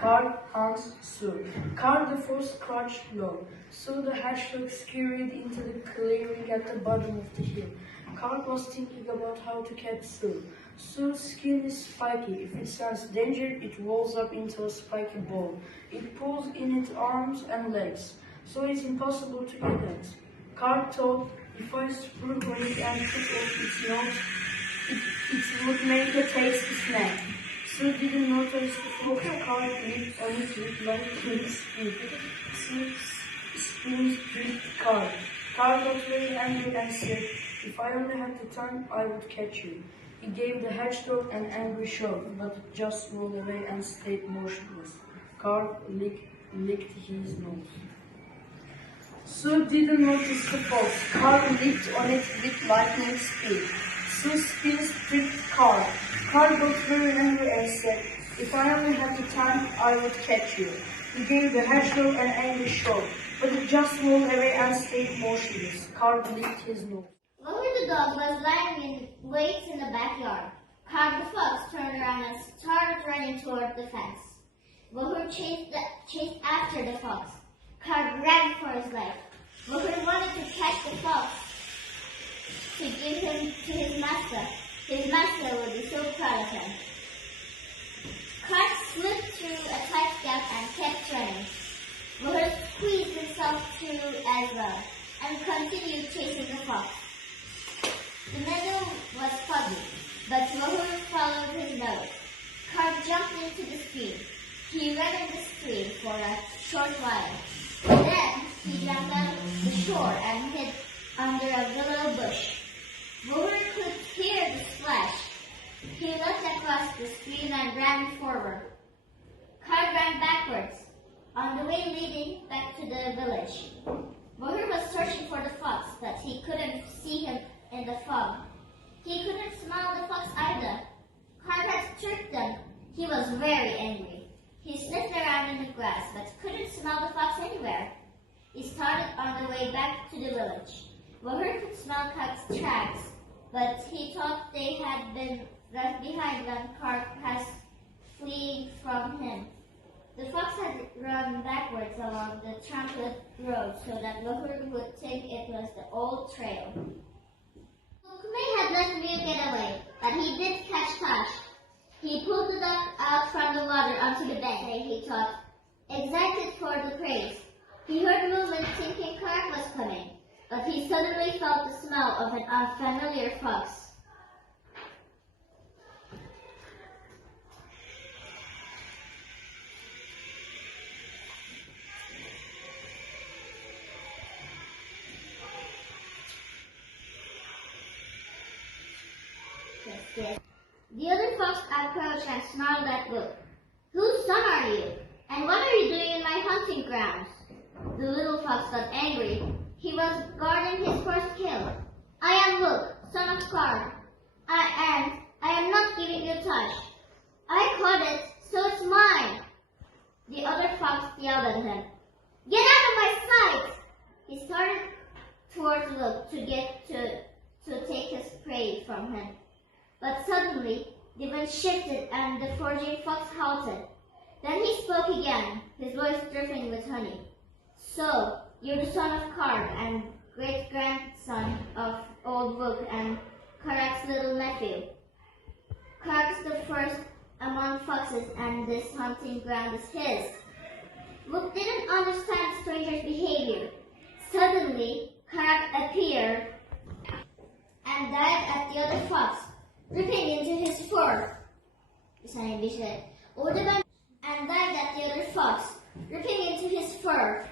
Carl, Hans, Sue. Carl the first crouched low. Sue the hedgehog scurried into the clearing at the bottom of the hill. Carl was thinking about how to catch Sue. Sue's skin is spiky. If it senses danger, it rolls up into a spiky ball. It pulls in its arms and legs, so it's impossible to get at. Carl thought if I sprung on it and took off its nose, it would make a tasty snack. Sue didn't notice the fox. Carl leaped on it with lightning speed. Sue spoons tripped Carl. Carl got very angry and said, "If I only had the time, I would catch you." He gave the hedgehog an angry shove, but it just rolled away and stayed motionless. Carl licked his nose. Sue didn't notice the fox. Carl leaped on it with lightning speed. Sue's spins tripped Carl. Carl got very angry and said, "If I only had the time, I would catch you." He gave the hedgehog an angry shove, but it just rolled away and stayed motionless. Carl licked his nose. Golle the dog was lying in wait in the backyard. Carl the fox turned around and started running toward the fence. Golle chased after the fox. Carl ran for his life. Golle wanted to catch the fox to give him to his master. His master would be so proud of him. Carl slipped through a tight gap and kept running. Golle squeezed himself through as well and continued chasing the fox. The meadow was foggy, but Golle followed his nose. Carl jumped into the stream. He ran in the stream for a short while. Then he jumped out the shore and hid under a willow bush. Golle could hear the splash. He looked across the stream and ran forward. Carl ran backwards, on the way leading back to the village. Golle was searching for the fox, but he couldn't see him in the fog. He couldn't smell the fox either. Carl had tricked them. He was very angry. He sniffed around in the grass, but couldn't smell the fox anywhere. He started on the way back to the village. Golle could smell Carl's tracks, but he thought they had been left behind when Carl passed fleeing from him. The fox had run backwards along the trampled road so that Golle would think it was the old trail. Kume had let Mew get away, but he did catch Tash. He pulled the duck out from the water onto the bank, he thought, excited for the praise. He heard movement thinking Carl was coming, but he suddenly felt the smell of an unfamiliar fox. The other fox approached and snarled at Golle. "Whose son are you? And what are you doing in my hunting grounds?" The little fox got angry. He was guarding his first kill. "I am Golle, son of Carl, and I am not giving you Tash. I caught it, so it's mine." The other fox yelled at him. "Get out of my sight!" He started towards Golle to take his prey from him. But suddenly, the wind shifted and the foraging fox halted. Then he spoke again, his voice dripping with honey. "So, you're the son of Carl and great-grandson of old Golle and Karak's little nephew. Karak's the first among foxes and this hunting ground is his." Golle didn't understand the stranger's behavior. Suddenly, Karak appeared and dived at the other fox, ripping into his fur. And dived at the other fox, ripping into his fur.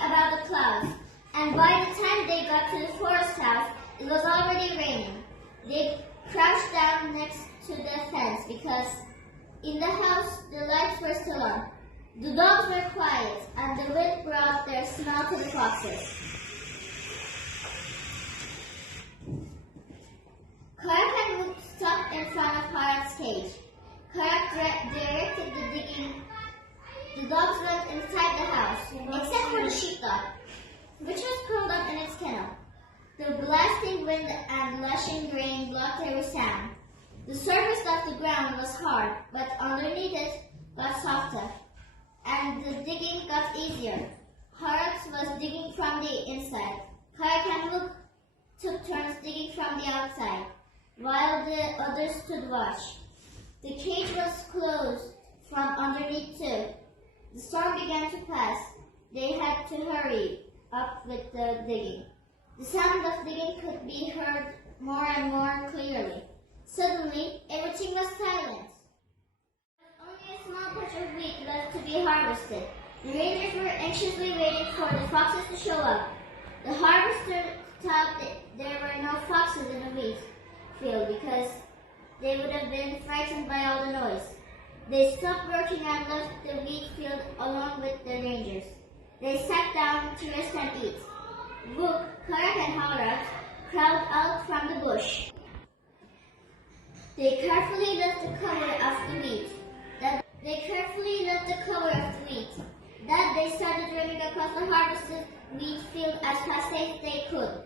About the clouds, and by the time they got to the forest house, it was already raining. They crouched down next to the fence because in the house the lights were still on. The dogs were quiet, and the wind brought their smell to the foxes. cage. Karak directed the digging. The dogs went inside the house, except for the sheepdog, which was curled up in its kennel. The blasting wind and lushing rain blocked every sound. The surface of the ground was hard, but underneath it got softer, and the digging got easier. Karak was digging from the inside. Karak and Luke took turns digging from the outside, while the others stood watch. The cage was closed from underneath too. The storm began to pass. They had to hurry up with the digging. The sound of digging could be heard more and more clearly. Suddenly, everything was silent. Only a small patch of wheat left to be harvested. The rangers were anxiously waiting for the foxes to show up. The harvesters thought that there were no foxes in the wheat field because they would have been frightened by all the noise. They stopped working and left the wheat field along with the rangers. They sat down to rest and eat. Vuk, Karak, and Harald crawled out from the bush. They carefully left the cover of the wheat. Then they started running across the harvested wheat field as fast as they could.